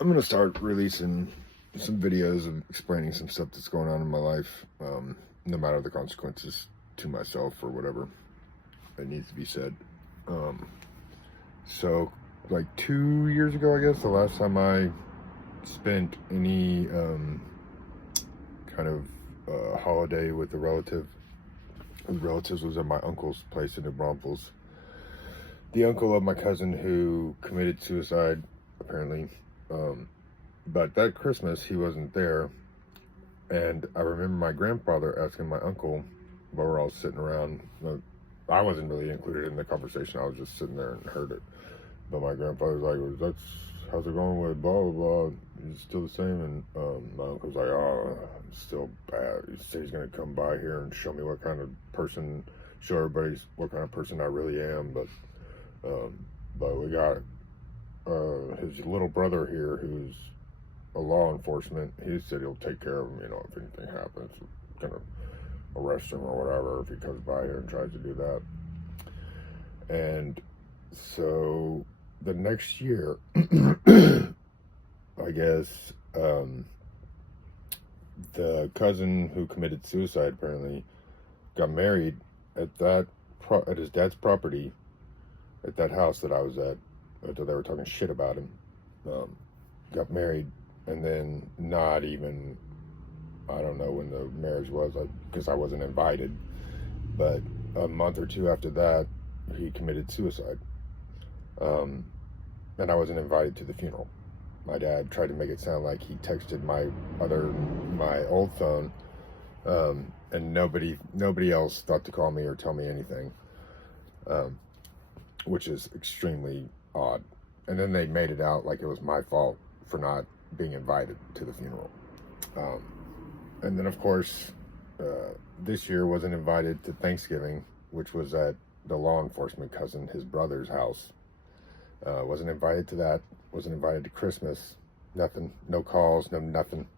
I'm gonna start releasing some videos of explaining some stuff that's going on in my life, no matter the consequences to myself or whatever that needs to be said. Um, so, like 2 years ago, I guess, the last time I spent any kind of holiday with a relative, with relatives, was at my uncle's place in New Braunfels. The uncle of my cousin who committed suicide, apparently. But that Christmas, he wasn't there. And I remember my grandfather asking my uncle while we're all sitting around. I wasn't really included in the conversation. I was just sitting there and heard it. But my grandfather's like, well, how's it going with blah, blah, blah? It's still the same. And my uncle's like, oh, it's still bad. He said he's going to come by here and show me what kind of person, show everybody what kind of person I really am. But we got his little brother here who's a law enforcement. He said he'll take care of him, if anything happens, gonna arrest him or whatever if he comes by here and tries to do that. And so the next year, I guess, the cousin who committed suicide apparently got married at at his dad's property, at that house that I was at. Until they were talking shit about him. Got married, and then not even, I don't know when the marriage was, because I wasn't invited, but a month or two after that, he committed suicide. And I wasn't invited to the funeral. My dad tried to make it sound like he texted my old phone, and nobody else thought to call me or tell me anything, which is extremely odd. And then they made it out like it was my fault for not being invited to the funeral. And then, of course, this year wasn't invited to Thanksgiving, which was at the law enforcement cousin, his brother's house. Wasn't invited to that. Wasn't invited to Christmas. Nothing. No calls. No nothing.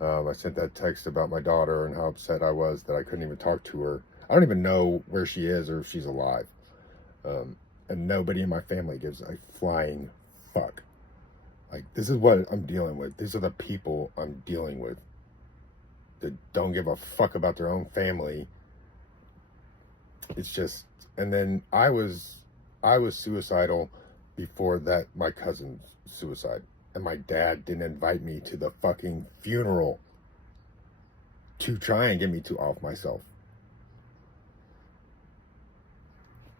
I sent that text about my daughter and how upset I was that I couldn't even talk to her. I don't even know where she is or if she's alive. And nobody in my family gives a flying fuck. Like, this is what I'm dealing with. These are the people I'm dealing with that don't give a fuck about their own family. It's just, and then I was suicidal before that, my cousin's suicide. And my dad didn't invite me to the fucking funeral to try and get me to off myself.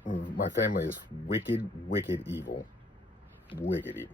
My family is wicked, wicked evil. Wicked evil.